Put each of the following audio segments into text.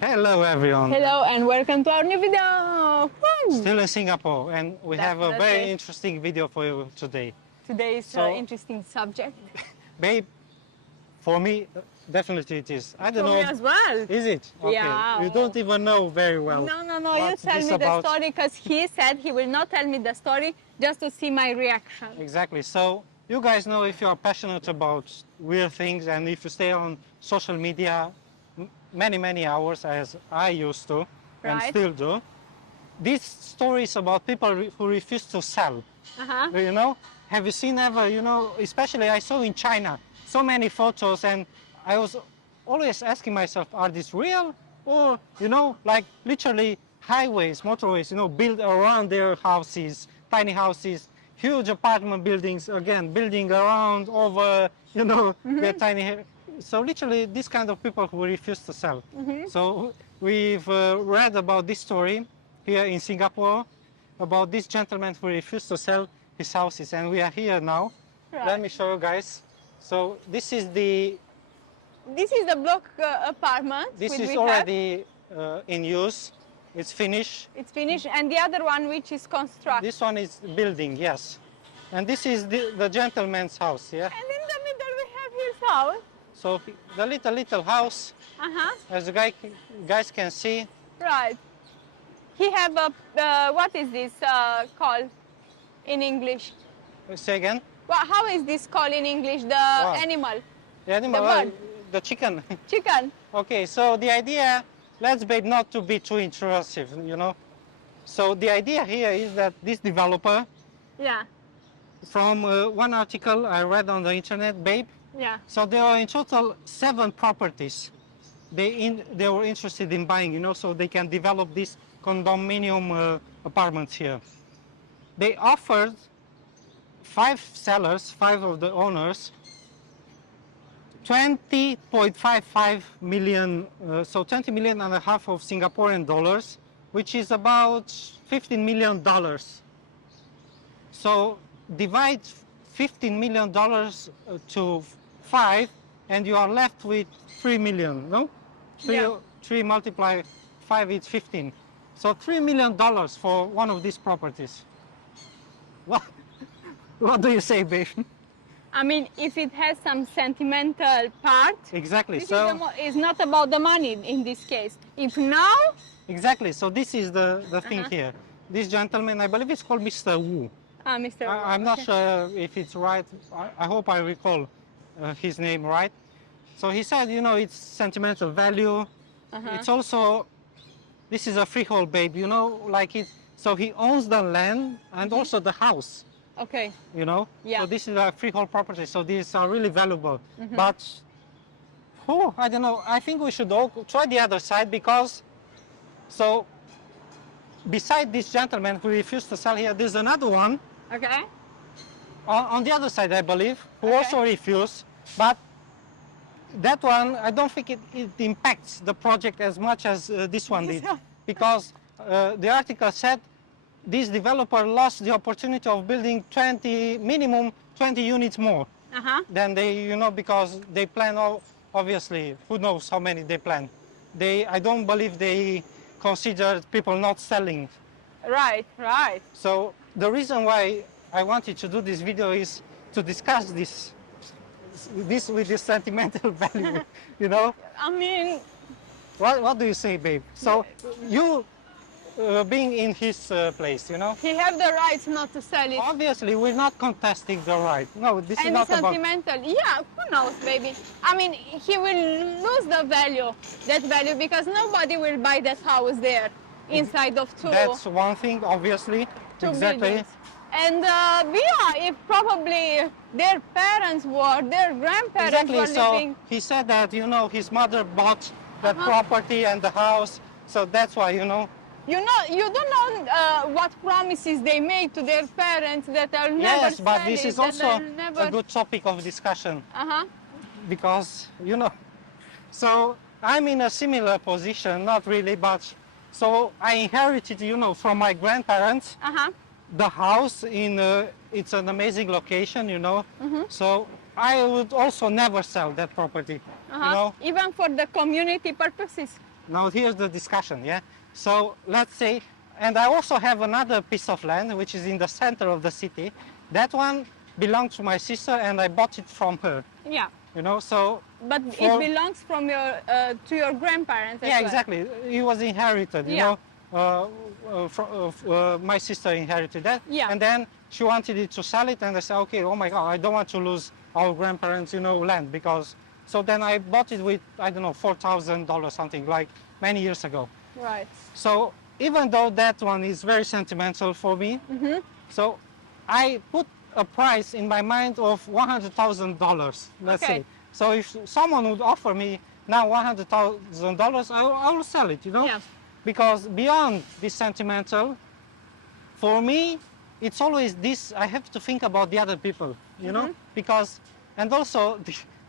Hello everyone. Hello and welcome to our new video. Woo! Still in Singapore, and we have a very Definitely. interesting video for you today. Today's So- interesting subject. Babe, for me, definitely it is. I don't For know. me as well. Is it? Okay. Yeah. You don't even know very well. No, you what's tell this me the about. story because he said he will not tell me the story just to see my reaction. Exactly. So you guys know, if you are passionate about weird things and if you stay on social media many hours, as I used to and Right. still do, this story is about people who refuse to sell. Uh-huh. You know, have you seen ever, especially I saw in China so many photos, and I was always asking myself, are these real? Or, like literally highways, motorways, built around their houses, tiny houses, huge apartment buildings, again, building around over, their tiny. So literally this kind of people who refuse to sell. So we've read about this story here in Singapore, about this gentleman who refused to sell his houses, and we are here now. Right. Let me show you guys. So this is the block apartment. this which is we already in use. It's finished. have. It's finished, and the other one which is constructed. This one is building, yes. And this is the gentleman's house, yeah. And in the middle we have his house. So the little house, Uh-huh. as you guys can see. Right. He have a what is this called in English? Say again. Well, how is this called in English? The animal, The animal, bird. the chicken. chicken. Okay, so the idea, let's be not to be too intrusive, So the idea here is that this developer, Yeah, from one article I read on the internet, Babe, yeah. so there are in total 7 properties they were interested in buying, so they can develop these condominium apartments here. They offered 5 sellers, 5 of the owners, 20.55 million, so 20 million and a half of Singaporean dollars, which is about $15 million. So divide $15 million to 5, and you are left with 3 million, no? 3 multiply 5 is 15. So $3 million for one of these properties. What do you say, babe? I mean, if it has some sentimental part, Exactly. this So is not about the money in this case. If now, exactly. So this is the thing here. This gentleman, I believe it's called Mr. Wu. Mr. I'm not sure if it's right. I hope I recall his name right. So he said, it's sentimental value. It's also, this is a freehold, babe, like it. So he owns the land and also the house, Okay. Yeah. Yeah. So this is a freehold property. So these are really valuable. But, I don't know. I think we should all try the other side, because, so beside this gentleman who refused to sell here, there's another one Okay. on the other side, I believe, who also refused. But that one, I don't think it impacts the project as much as this one did, because the article said this developer lost the opportunity of building minimum 20 units more than they, because they plan, obviously, who knows how many they plan. I don't believe they considered people not selling. Right. So the reason why I wanted to do this video is to discuss this with this sentimental value, I mean, What do you say, babe? So you being in his place, he have the right not to sell it. Obviously we're not contesting the right. No, this is And not about. sentimental, yeah, who knows, baby. I mean, he will lose the value, because nobody will buy that house there inside of That's one thing, obviously. two Exactly. buildings. And if probably their parents were, their grandparents Exactly. were So living. he said that his mother bought that property and the house, so that's why You don't know what promises they made to their parents that they'll never Yes, but sell this it, is that also they'll never... a good topic of discussion. Uh-huh. Because so I'm in a similar position, not really, but so I inherited from my grandparents the house in it's an amazing location, so I would also never sell that property. Even for the community purposes. now here's the discussion, yeah? So let's say, and I also have another piece of land which is in the center of the city. That one belonged to my sister and I bought it from her, Yeah. you know, so But it for, belongs from your to your grandparents as yeah, well. exactly. It was inherited, you Yeah. know. My sister inherited that, Yeah. and then she wanted it to sell it, and I said, okay, oh my God, I don't want to lose our grandparents, you know, land because. So then I bought it with, I don't know, $4,000 something, like many years ago. Right. So even though that one is very sentimental for me, so I put a price in my mind of $100,000, let's Okay. say. So if someone would offer me now $100,000, I will sell it, you know? Yeah. Because beyond this sentimental, for me, it's always this, I have to think about the other people, you know? Because, and also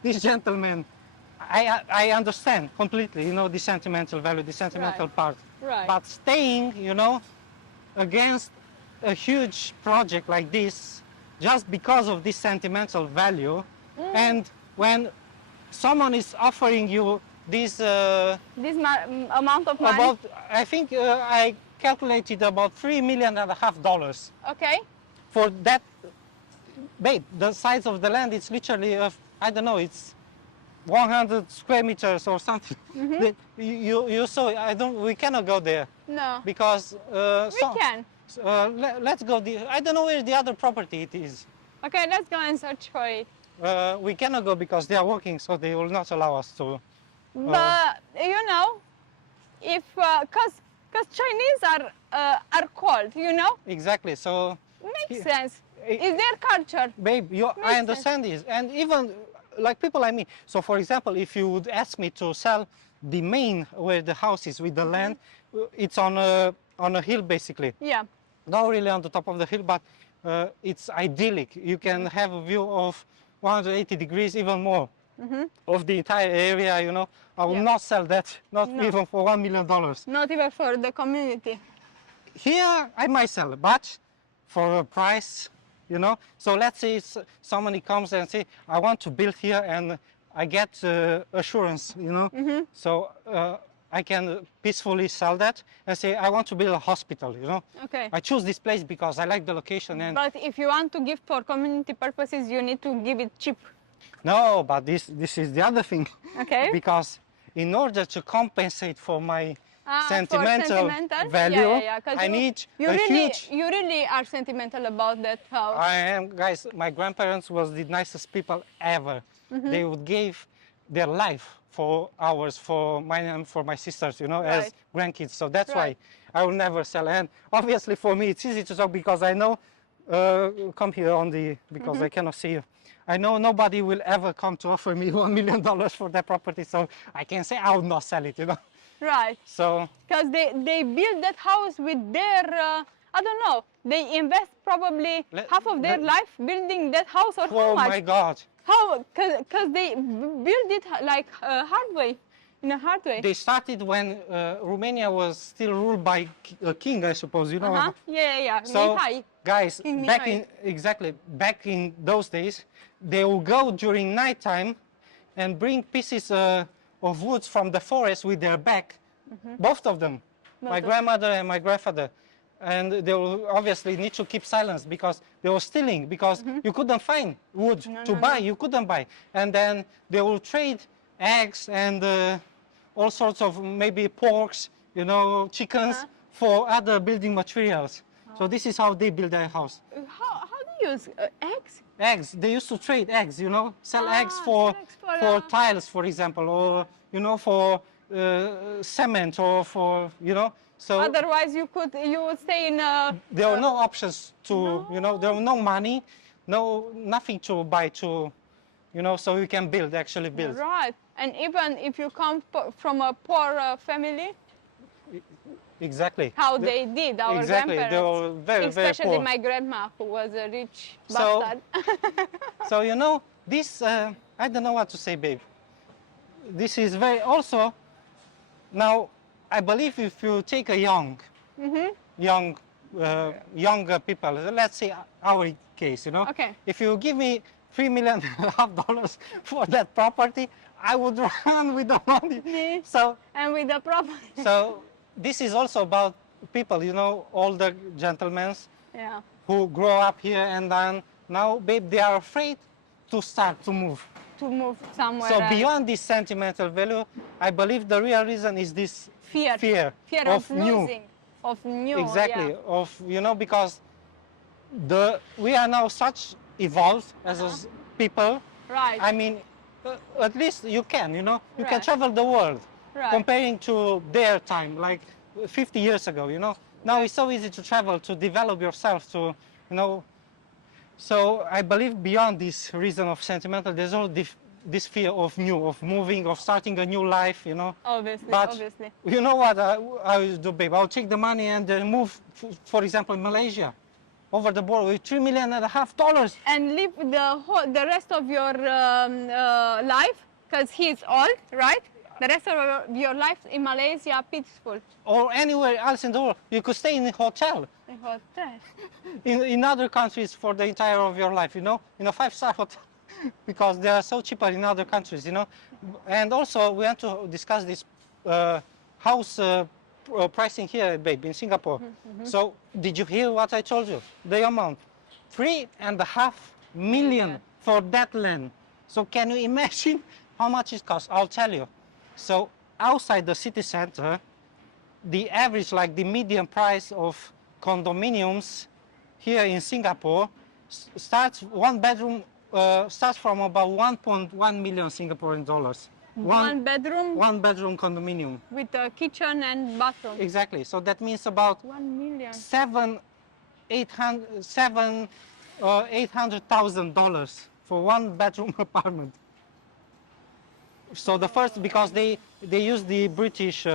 this gentleman, I understand completely, you know, the sentimental value, the sentimental Right. part. Right. But staying, you know, against a huge project like this, just because of this sentimental value, and when someone is offering you this This amount of money. about, I think I calculated about $3.5 million Okay. for that, babe, the size of the land, it's literally, I don't know, it's 100 square meters or something. You saw, we cannot go there No. because We can. let's go. I don't know where the other property it is. Okay, let's go and search for it. We cannot go because they are working, so they will not allow us to. But you know, if cause Chinese are cold, you know, Exactly. So, makes Here- sense. It's their culture. babe, I understand this, and even like people like me. So, for example, if you would ask me to sell the main where the house is with the land, it's on a hill basically. Yeah. Not really on the top of the hill, but it's idyllic. You can have a view of 180 degrees, even more, of the entire area, you know. I will Yeah. not sell that, not No. even for $1 million. Not even for the community. Here, I might sell, but for a price, you know. So let's say somebody comes and say, I want to build here, and I get assurance, you know. So I can peacefully sell that and say, I want to build a hospital, you know. Okay. I choose this place because I like the location. And But if you want to give for community purposes, you need to give it cheap. no, but this is the other thing. Okay. Because in order to compensate for my For sentimental value, Yeah, 'cause I need a huge. You really are sentimental about that house. I am, guys. My grandparents was the nicest people ever. They would give their life for ours, for mine and for my sisters, you know, as Right. grandkids. So that's Right. why I will never sell. And obviously for me, it's easy to talk because I know. Come here on the because I cannot see you. I know nobody will ever come to offer me $1 million for that property, so I can say I will not sell it, you know. Right. So Because they build that house with their, I don't know, they invest probably half of their life building that house, or how oh much? my God, How? Because they build it like hard way, in a hard way. they started when Romania was still ruled by a king, I suppose, you know. Yeah. So, Mihai. guys, King back Mihai. back in those days, they will go during nighttime and bring pieces of woods from the forest with their back, both of them, my grandmother and my grandfather. And they will obviously need to keep silence because they were stealing, because you couldn't find wood to buy, you couldn't buy. And then they will trade eggs and all sorts of maybe porks, you know, chickens for other building materials. So this is how they build their house. How do you use eggs? Eggs, they used to trade eggs, you know, sell eggs for sell eggs for, tiles, for example, or, you know, for cement, or for, you know, so Otherwise, you would stay in a. there were no options to, you know, there were no money, nothing to buy to, you know, so you can actually build. Right, and even if you come from a poor family, Exactly. how they did, our Exactly, grandparents. they were very, very Especially poor. my grandma, who was a rich So- bastard. So, you know, this, I don't know what to say, babe. This is very, also, now, I believe if you take a younger people, let's say our case, you know. Okay. If you give me $3.5 million for that property, I would run with the money. So, And with the property. so this is also about people, you know, older gentlemen Yeah. who grow up here and then now, babe, they are afraid to start to move. To move somewhere So else. beyond this sentimental value, I believe the real reason is this Fear of of new. losing, of new. Exactly, Yeah. of, you know, because we are now such evolved as people. Right. I mean, at least you can, you know, you can Right. travel the world. Right. Comparing to their time, like 50 years ago, you know. Now it's so easy to travel, to develop yourself, to, you know. So I believe beyond this reason of sentimental, there's all this fear of new, of moving, of starting a new life, you know. Obviously, But obviously. you know what I will do, babe? I'll take the money and move, for example, Malaysia, over the border with $3.5 million. And live the rest of your life, because he's old, right? The rest of your life in Malaysia, peaceful. Or anywhere else in the world. You could stay in a hotel. In hotel. In other countries for the entire of your life, you know, in a 5-star hotel, because they are so cheaper in other countries, you know. And also we want to discuss this house pricing here, babe, in Singapore. So did you hear what I told you? The amount, $3.5 million for that land. So can you imagine how much it costs? I'll tell you. So outside the city center, the average, like the median price of condominiums here in Singapore starts one bedroom starts from about 1.1 million Singaporean dollars. One bedroom One bedroom condominium. with a kitchen and bathroom. Exactly. So that means about 1 million. $800,000 for one bedroom apartment. So the first, because they use the British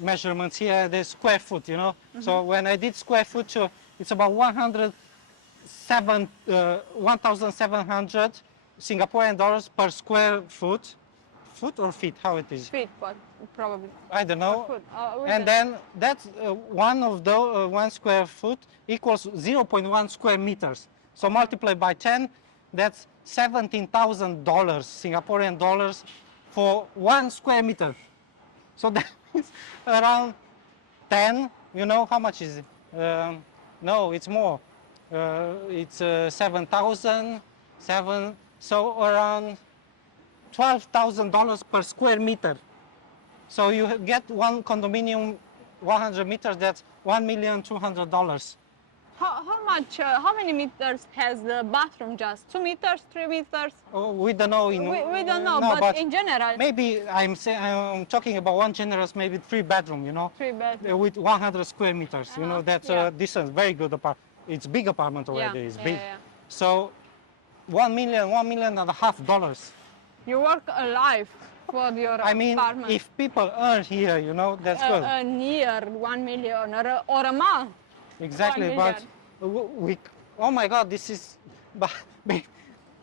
measurements here, the square foot, you know. So when I did square foot, it's about 1,700 Singaporean dollars per square foot. Foot or feet? How it is? Feet, but probably. I don't know. Foot. And then that's one square foot equals 0.1 square meters. So multiply by 10, that's $17,000 Singaporean dollars for 1 square meter. So that is around 10. You know how much is it? No, it's more. It's 7,000, so around $12,000 per square meter. So you get one condominium, 100 meters. That's $1,200,000. How much? How many meters has the bathroom? Just 2 meters, 3 meters? Oh, we don't know. We don't know, no, but in general. Maybe I'm talking about one generous, maybe 3-bedroom. You know, 3 bedroom. with 100 square meters. You know, that's yeah. a decent, very good apartment. It's big apartment already. Yeah, It's yeah, big. yeah. So $1 million and a half. You work alive for your I mean, apartment. if people earn here, you know, that's good. A year, 1 million, or a month. Exactly, 1 but we, oh my God, this is, but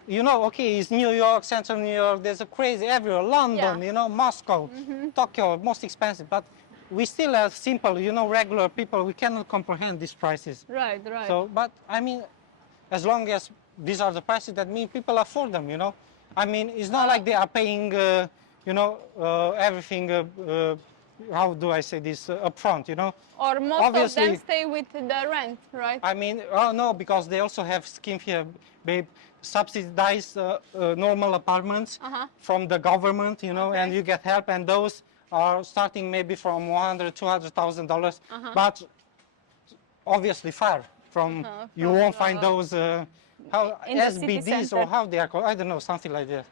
you know, okay, it's New York, Central New York, there's a crazy everywhere, London, Yeah. you know, Moscow, Tokyo, most expensive, but we still are simple, you know, regular people, we cannot comprehend these prices. Right, right. So, but I mean, as long as these are the prices, that mean people afford them, you know. I mean, it's not like they are paying, you know, everything, how do I say this, upfront, you know. Or most Obviously, of them stay with the rent, right? I mean, oh no, because they also have scheme here, babe, subsidized normal apartments from the government, you know, and you get help, and those are starting maybe from $100,000-$200,000, but obviously far from, you won't find those in the city SBDs or center. how they are called, I don't know, something like that.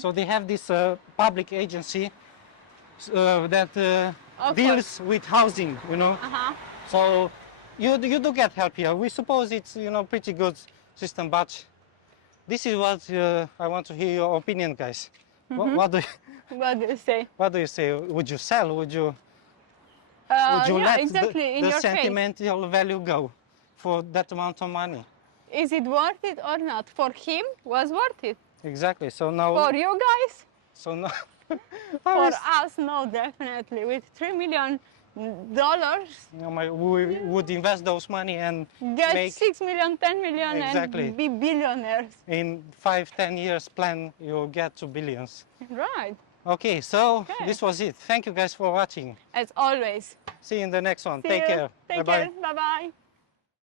So they have this public agency that deals with housing, you know. So you do get help here. We suppose it's, you know, pretty good system, but this is what I want to hear your opinion, guys. What do you, What do you say? what do you say? Would you sell? Would you Yeah, let exactly, in the your face. sentimental value go for that amount of money? Is it worth it or not? For him, was worth it. Exactly. So now, For you guys, so now, for us, no, definitely. With $3 million dollars, You know, we would invest those money and get make 6 million, 10 million, Exactly. and be billionaires. in 5-10 years plan you'll get to billions. Right. Okay, so Okay. this was it. Thank you guys for watching. As always. See you in the next one. See Take you. care. Take Bye-bye. care. Bye bye.